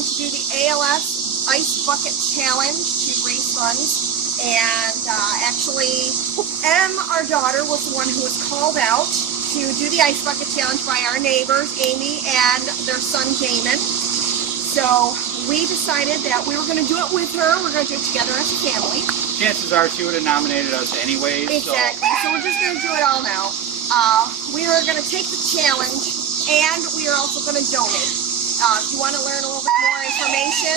going to do the ALS Ice Bucket Challenge to raise funds. And actually, our daughter, was the one who was called out to do the Ice Bucket Challenge by our neighbors, Amy and their son, Jamin. So we decided that we were going to do it with her. We're going to do it together as a family. Chances are she would have nominated us anyway. Exactly. So we're just going to do it all now. We are going to take the challenge, and we are also going to donate. If you want to learn a little bit more information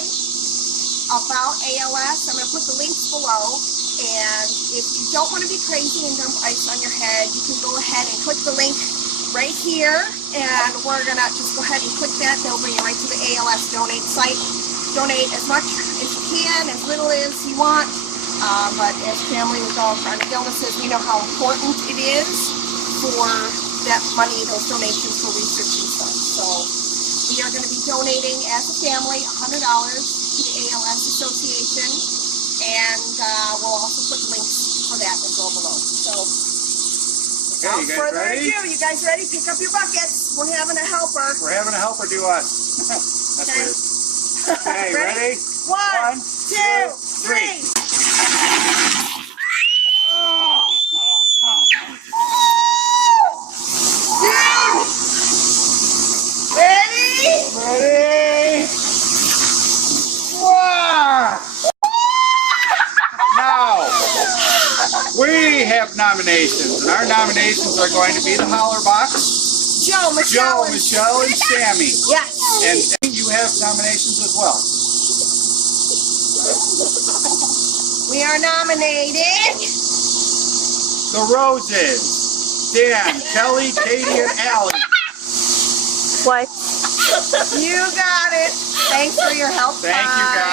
about ALS, I'm going to put the links below. And if you don't want to be crazy and dump ice on your head, you can go ahead and click the link right here, and we're going to just go ahead and click that. They'll bring you right to the ALS donate site. Donate as much as you can, as little as you want. But as family with all chronic illnesses, we know how important it is for that money, those donations for research and stuff. So we are going to be donating as a family $100 to the ALS Association, and we'll also put links for that as well below. So okay, without further ado, you guys ready? Pick up your buckets. We're having a helper. We're having a helper do us. That's Okay. weird. Okay, ready? 1, 2, 3. Ready? Wow! Now, we have nominations, and our nominations are going to be the Holler Box, Joe, Michelle, and Sammy. Yes. And you have nominations as well. We are nominating The Roses, Dan, Kelly, Katie, and Allie. What? You got it. Thanks for your help. Thank you, guys.